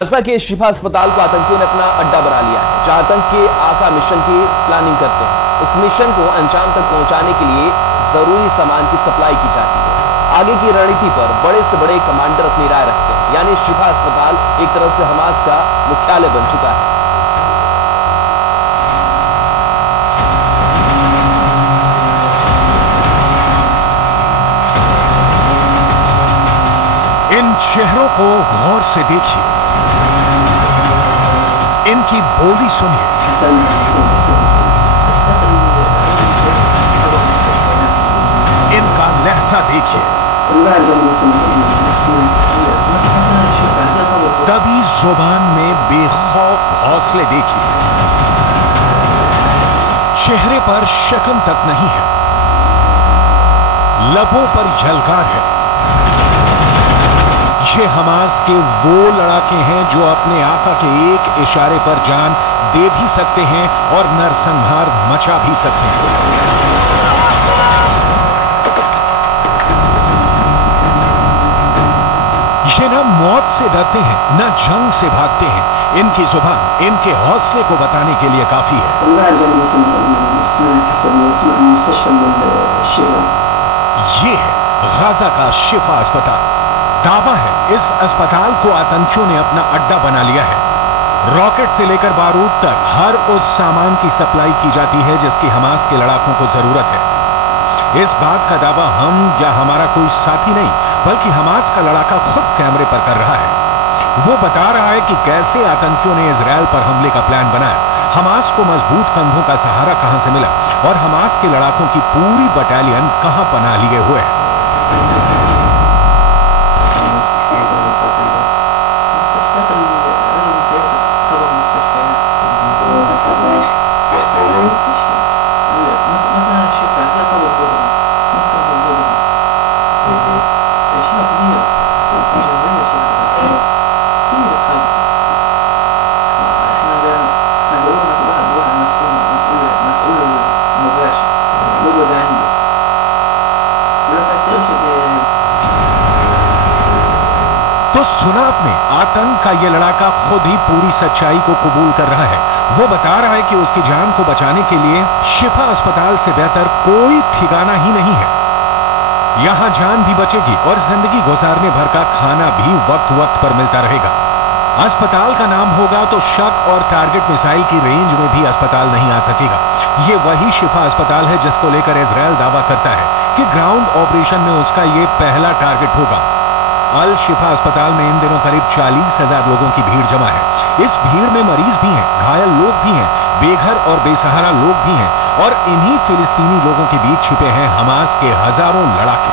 Gaza के शिफा अस्पताल को आतंकियों ने अपना अड्डा बना लिया है, जहां आतंक के आका मिशन की प्लानिंग करते हैं। इस मिशन को अंजाम तक पहुंचाने के लिए जरूरी सामान की सप्लाई की जाती है। आगे की रणनीति पर बड़े से बड़े कमांडर अपनी राय रखते हैं। यानी शिफा अस्पताल एक तरह से हमास का मुख्यालय बन चुका है। इन चेहरों को गौर से देखिए, इनकी बोली सुनिए। इनका लहजा देखिए। दबी जुबान में बेखौफ हौसले देखिए। चेहरे पर शकन तक नहीं है, लबों पर यलगार है। ये हमास के वो लड़ाके हैं जो अपने आका के एक इशारे पर जान दे भी सकते हैं और नरसंहार मचा भी सकते हैं। ये ना मौत से डरते हैं, ना जंग से भागते हैं। इनकी जुबान इनके हौसले को बताने के लिए काफी है। ये है गाजा का शिफा अस्पताल। दावा है इस अस्पताल को आतंकियों ने अपना अड्डा बना लिया है। रॉकेट से लेकर बारूद तक हर उस सामान की सप्लाई की जाती है जिसकी हमास के लड़ाकों को जरूरत है। इस बात का दावा हम या हमारा कोई साथी नहीं, बल्कि हमास का लड़ाका खुद कैमरे पर कर रहा है। वो बता रहा है कि कैसे आतंकियों ने इजराइल पर हमले का प्लान बनाया, हमास को मजबूत कंधों का सहारा कहां से मिला और हमास के लड़ाकों की पूरी बटालियन कहां पनाह लिए हुए है। तो सुना आपने, आतंक का ये लड़ाका खुद ही पूरी सच्चाई को कबूल कर रहा है। वो बता रहा है कि उसकी जान को बचाने के लिए शिफा अस्पताल से बेहतर कोई ठिकाना ही नहीं है। यहां जान भी बचेगी और जिंदगी गुजारने भर का खाना भी वक्त वक्त पर मिलता रहेगा। अस्पताल का नाम होगा तो शक और टारगेट मिसाइल की रेंज में भी अस्पताल नहीं आ सकेगा। ये वही शिफा अस्पताल है जिसको लेकर इजराइल दावा करता है कि ग्राउंड ऑपरेशन में उसका ये पहला टारगेट होगा। अल शिफा अस्पताल में इन दिनों करीब 40,000 लोगों की भीड़ जमा है। इस भीड़ में मरीज भी हैं, घायल लोग भी हैं, बेघर और बेसहारा लोग भी हैं और इन्हीं फिलिस्तीनी लोगों के बीच छिपे हैं हमास के हजारों लड़ाके।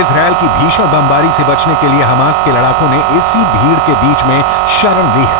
इजराइल की भीषण बमबारी से बचने के लिए हमास के लड़ाकों ने इसी भीड़ के बीच में शरण ली है।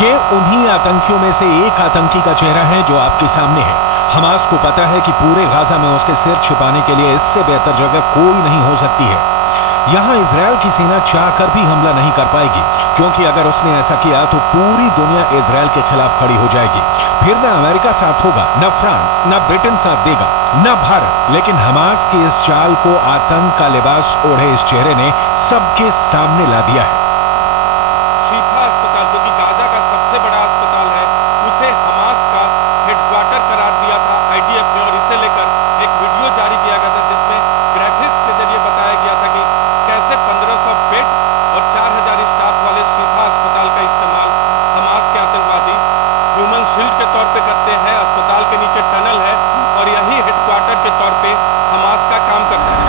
ये उन्हीं आतंकियों में से एक आतंकी का चेहरा है जो आपके सामने है। हमास को पता है कि पूरे गाजा में उसके सिर छिपाने के लिए इससे बेहतर जगह कोई नहीं हो सकती है। यहां इजराइल की सेना चाहकर भी हमला नहीं कर पाएगी, क्योंकि अगर उसने ऐसा किया तो पूरी दुनिया इजराइल के खिलाफ खड़ी हो जाएगी। फिर न अमेरिका साथ होगा, न फ्रांस, न ब्रिटेन साथ देगा, न भारत। लेकिन हमास की इस चाल को आतंक का लिबास ओढ़े इस चेहरे ने सबके सामने ला दिया है। शिफा अस्पताल, जो कि गाजा का सबसे बड़ा अस्पताल है, उसे हमास का हेडक्वार्टर करार दिया था IDF ने, और इसे लेकर एक वीडियो जारी किया गया था जिसमें ग्राफिक्स के जरिए बताया गया था कि कैसे 1500 बेड और 4000 स्टाफ वाले शिफा अस्पताल का इस्तेमाल हमास के आतंकवादी ह्यूमन शील्ड के तौर पे करते हैं। अस्पताल के नीचे टनल है और यही हेडक्वार्टर के तौर पे हमास का काम करता है।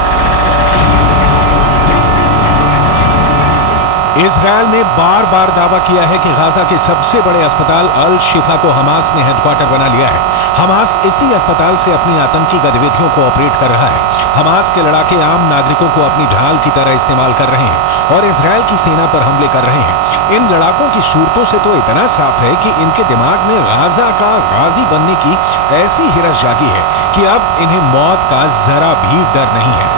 इजराइल ने बार बार दावा किया है कि गाजा के सबसे बड़े अस्पताल अल शिफा को हमास ने हेडक्वार्टर बना लिया है। हमास इसी अस्पताल से अपनी आतंकी गतिविधियों को ऑपरेट कर रहा है। हमास के लड़ाके आम नागरिकों को अपनी ढाल की तरह इस्तेमाल कर रहे हैं और इजराइल की सेना पर हमले कर रहे हैं। इन लड़ाकों की सूरतों से तो इतना साफ है कि इनके दिमाग में गाजा का गाजी बनने की ऐसी हिरस जागी है कि अब इन्हें मौत का जरा भी डर नहीं है।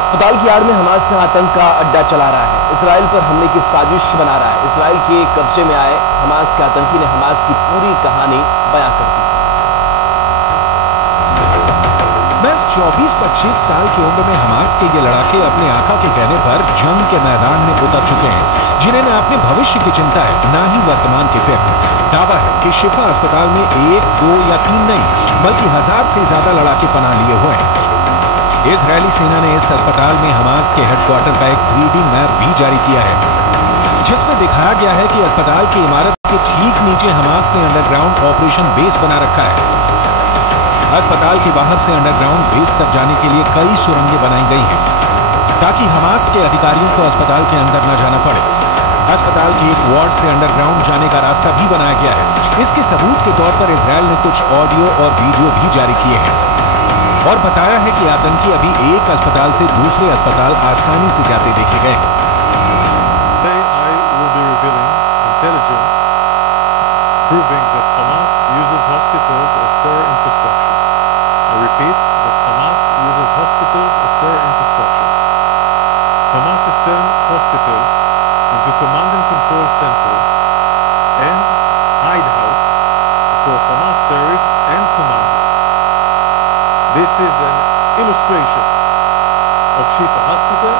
अस्पताल की आड़ में हमास आतंक का अड्डा चला रहा है, इजराइल पर हमले की साजिश बना रहा है। इजराइल के कब्जे में आए हमास के आतंकी ने हमास की पूरी कहानी बयां कर दी। बस 24-25 साल की उम्र में हमास के ये लड़ाके अपने आका के कहने पर जंग के मैदान में उतर चुके हैं, जिन्हें न अपने भविष्य की चिंता है न ही वर्तमान की फिक्र। दावा है कि शिफा अस्पताल में 1, 2 या 3 नहीं बल्कि 1000 से ज्यादा लड़ाके पनाह लिए हुए हैं। इजरायली सेना ने इस अस्पताल में हमास के हेडक्वार्टर का एक 3D मैप भी जारी किया है, जिसमें दिखाया गया है कि अस्पताल की इमारत के ठीक नीचे हमास ने अंडरग्राउंड ऑपरेशन बेस बना रखा है। अस्पताल के बाहर से अंडरग्राउंड बेस तक जाने के लिए कई सुरंगें बनाई गई हैं, ताकि हमास के अधिकारियों को अस्पताल के अंदर न जाना पड़े। अस्पताल के एक वार्ड से अंडरग्राउंड जाने का रास्ता भी बनाया गया है। इसके सबूत के तौर पर इजराइल ने कुछ ऑडियो और वीडियो भी जारी किए हैं और बताया है कि आतंकी अभी एक अस्पताल से दूसरे अस्पताल आसानी से जाते देखे गए। Proving that Hamas uses hospitals as terror infrastructures. I repeat that Hamas uses hospitals as terror infrastructures. Hamas has turned hospitals into command and control centers and hideouts for Hamas terrorists and commandos. This is an illustration of Shifa Hospital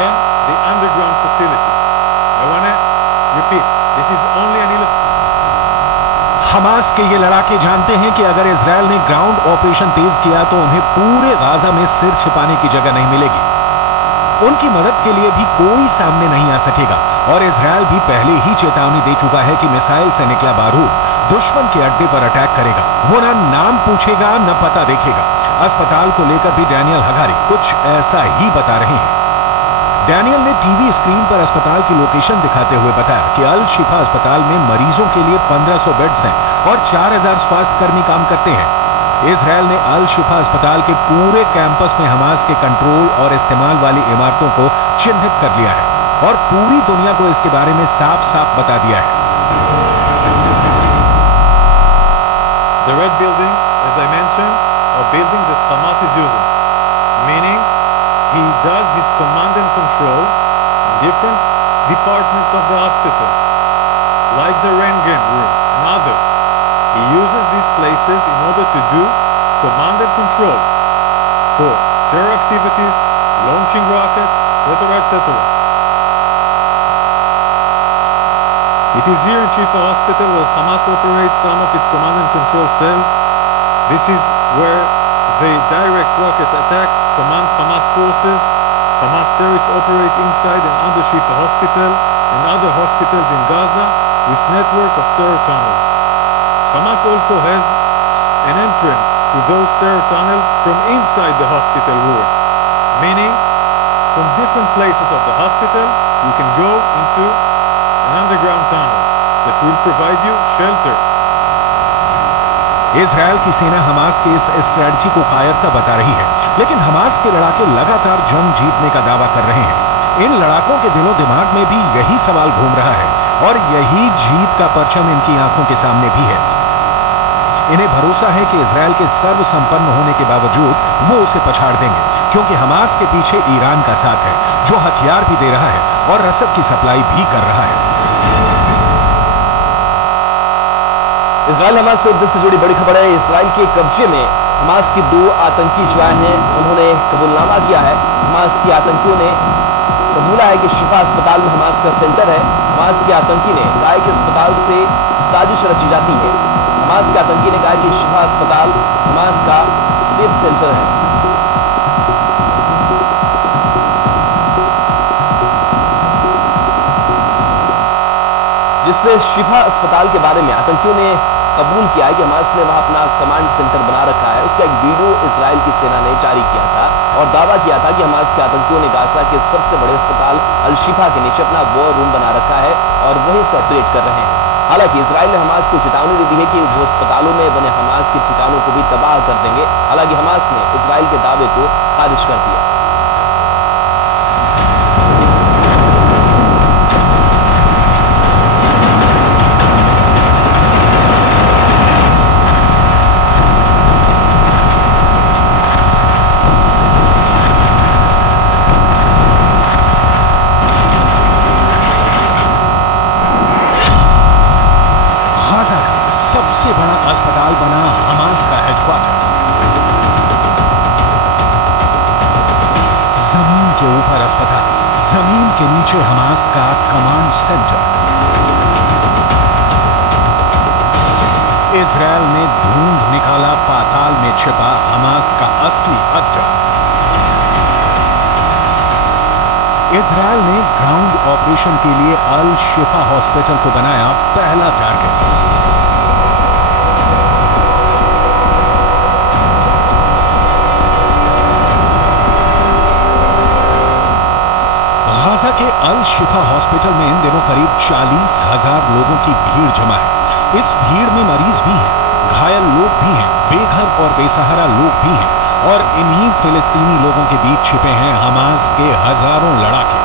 and the underground facilities. I want to repeat. This is only an illustration. Hamas के ये लड़ाके जानते हैं कि अगर Israel ने ground operation तेज किया तो उन्हें पूरे गाजा में सिर छिपाने की जगह नहीं मिलेगी। उनकी मदद के लिए भी कोई सामने नहीं आ सकेगा और इजराइल भी पहले ही चेतावनी दे चुका है कि मिसाइल से निकला बारूद दुश्मन के अड्डे पर अटैक करेगा। वो न नाम पूछेगा न पता देखेगा। अस्पताल को लेकर भी डैनियल हगारी कुछ ऐसा ही बता रहे हैं। डैनियल ने टीवी स्क्रीन पर अस्पताल की लोकेशन दिखाते हुए बताया कि अल शिफा अस्पताल में मरीजों के लिए 1500 बेड्स हैं और 4000 स्वास्थ्य कर्मी काम करते हैं। इजराइल ने अल शिफा अस्पताल के पूरे कैंपस में हमास के कंट्रोल और इस्तेमाल वाली इमारतों को चिन्हित कर लिया है और पूरी दुनिया को इसके बारे में साफ साफ बता दिया है। The red buildings, as I mentioned, are buildings that Hamas is using, meaning he does his command and control in different departments of the hospital, like the Röntgen room and others. He uses these places in order to do command and control for terror activities, launching rockets, etc., etc. It is here in Shifa Hospital where Hamas operates some of its command and control cells. This is where the direct rocket attacks command Hamas forces. Hamas terrorists operate inside and under Shifa Hospital and other hospitals in Gaza with network of terror tunnels. Hamas also has an entrance to those terror tunnels from inside the hospital wards, meaning from different places of the hospital you can go into an underground tunnel that will provide you shelter. Israel की सेना Hamas के इस strategy को कायरता बता रही है, लेकिन हमास के लड़ाके लगातार जंग जीतने का दावा कर रहे हैं। इन लड़ाकों के दिलो दिमाग में भी यही सवाल घूम रहा है और यही जीत का परचम इनकी आंखों के सामने भी है। इन्हें भरोसा है कि इजराइल के सर्वसंपन्न होने के बावजूद वो उसे पछाड़ देंगे, क्योंकि हमास के पीछे ईरान का साथ है, जो हथियार भी दे रहा है और रसद की सप्लाई भी कर रहा है। इजराइल हमास से युद्ध से जुड़ी बड़ी खबर है। इजराइल के कब्जे में हमास के 2 आतंकी जो आए हैं, उन्होंने कबूलनामा किया है। हमास के आतंकियों ने कबूला है कि शिफा अस्पताल में हमास का सेंटर है। हमास के आतंकी ने कहा कि अस्पताल से साजिश रची जाती है। हमास के आतंकी ने कहा कि शिफा अस्पताल हमास का सेफ सेंटर है। शिफा अस्पताल के बारे में आतंकियों ने कबूल किया है कि हमास ने वहां अपना कमांड सेंटर बना रखा है। उसका एक वीडियो इजराइल की सेना ने जारी किया था और दावा किया था कि हमास के आतंकियों ने गाजा के सबसे बड़े अस्पताल अल शिफा के नीचे अपना वॉर रूम बना रखा है और वहीं से ऑपरेट कर रहे हैं। हालांकि इजराइल ने हमास को चेतावनी दे दी है कि वो अस्पतालों में बने हमास के ठिकानों को भी तबाह कर देंगे। हालांकि हमास ने इजराइल के दावे को खारिज कर दिया। गाजा का सबसे बड़ा अस्पताल बना हमास का हेडक्वार्टर। जमीन के ऊपर अस्पताल, जमीन के नीचे हमास का कमांड सेंटर। इजराइल ने ढूंढ निकाला पाताल में छिपा हमास का असली अड्डा। इजराइल ने ग्राउंड ऑपरेशन के लिए अल शिफा हॉस्पिटल को बनाया पहला टारगेट। गाजा के अल शिफा हॉस्पिटल में इन दिनों करीब 40,000 लोगों की भीड़ जमा है। इस भीड़ में मरीज भी हैं, घायल लोग भी हैं, बेघर और बेसहारा लोग भी हैं और इन्हीं फिलिस्तीनी लोगों के बीच छिपे हैं हमास के हजारों लड़ाके।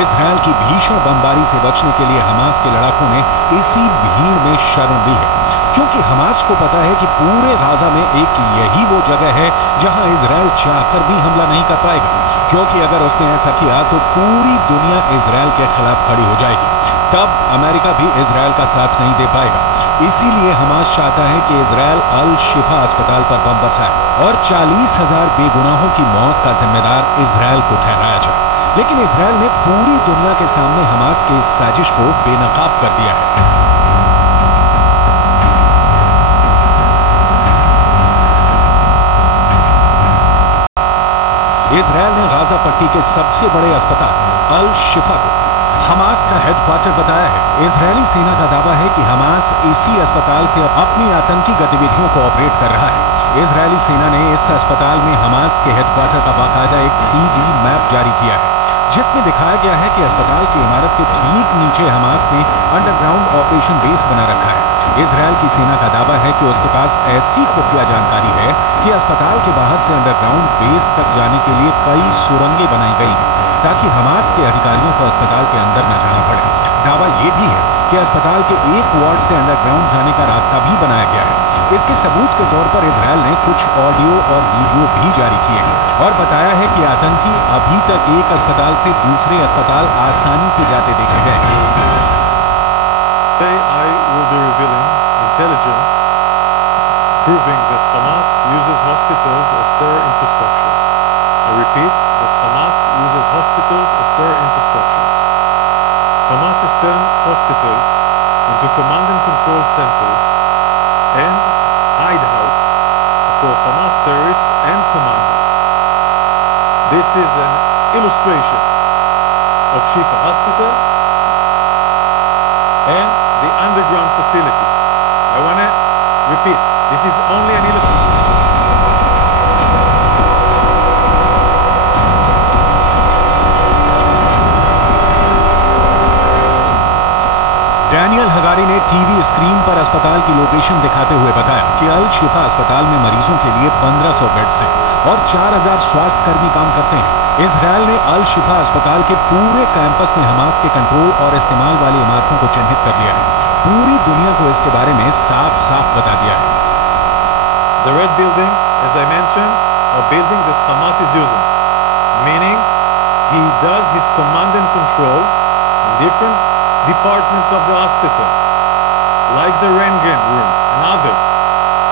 इजराइल की भीषण बमबारी से बचने के लिए हमास के लड़ाकों ने इसी भीड़ में शरण ली है, क्योंकि हमास को पता है कि पूरे गाजा में एक यही वो जगह है जहां इजराइल चाहकर भी हमला नहीं कर पाएगा, क्योंकि अगर उसने ऐसा किया तो पूरी दुनिया इजराइल के खिलाफ खड़ी हो जाएगी। तब अमेरिका भी इजराइल का साथ नहीं दे पाएगा। इसीलिए हमास चाहता है कि इजराइल अल शिफा अस्पताल पर बम बरसाए और 40,000 बेगुनाहों की मौत का जिम्मेदार इजराइल को ठहराया जाए। लेकिन इजराइल ने पूरी दुनिया के सामने हमास की इस साजिश को बेनकाब कर दिया है। इजराइल ने गाजा पट्टी के सबसे बड़े अस्पताल अल शिफा को हमास का हेडक्वार्टर बताया है। इजरायली सेना का दावा है कि हमास इसी अस्पताल से अपनी आतंकी गतिविधियों को ऑपरेट कर रहा है। इजरायली सेना ने इस अस्पताल में हमास के हेडक्वार्टर का बाकायदा एक 3D मैप जारी किया है, जिसमें दिखाया गया है कि अस्पताल की इमारत के ठीक नीचे हमास ने अंडरग्राउंड ऑपरेशन बेस बना रखा है। इजराइल की सेना का दावा है कि उसके पास ऐसी खुफिया जानकारी है कि अस्पताल के बाहर से अंडरग्राउंड बेस तक जाने के लिए कई सुरंगें बनाई गई हैं, ताकि हमास के अधिकारियों को अस्पताल के अंदर न जाना पड़े। दावा यह भी है कि अस्पताल के एक वार्ड से अंडरग्राउंड जाने का रास्ता भी बनाया गया है। इसके सबूत के तौर पर इजराइल ने कुछ ऑडियो और वीडियो भी जारी किए हैं और बताया है कि आतंकी अभी तक एक अस्पताल से दूसरे अस्पताल आसानी से जाते देखे गए हैं। Today I will be revealing intelligence proving that Hamas uses hospitals as terror infrastructures. I repeat that Hamas uses hospitals as terror infrastructures. Hamas has turned hospitals into command and control centers and hideouts for Hamas terrorists and commandos. This is an illustration of Shifa Hospital and the underground facilities. I want to repeat, this is only an illustration. Daniel Hagari ने TV screen पर अस्पताल की location दिखाते हुए बताया कि अल शिफा अस्पताल में मरीजों के लिए 1500 बेड्स हैं और 4000 स्वास्थ्य कर्मी काम करते हैं। इजराइल ने अल शिफा अस्पताल के पूरे कैंपस में हमास के कंट्रोल और इस्तेमाल वाली इमारतों को चिन्हित कर लिया है। पूरी दुनिया को इसके बारे में साफ साफ बता दिया है। The red buildings, as I mentioned, are buildings that Hamas is using, meaning he does his command and control in different departments of the hospital, like the Röntgen room and others.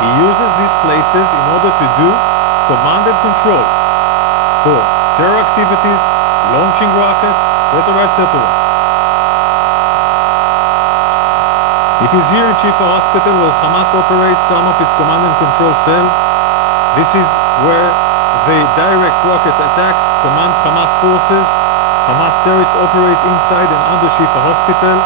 He uses these places in order to do command and control for terror activities, launching rockets, etc., etc. It is here in Shifa Hospital where Hamas operates some of its command and control cells. This is where the direct rocket attacks command Hamas forces. Hamas terrorists operate inside and under Shifa Hospital.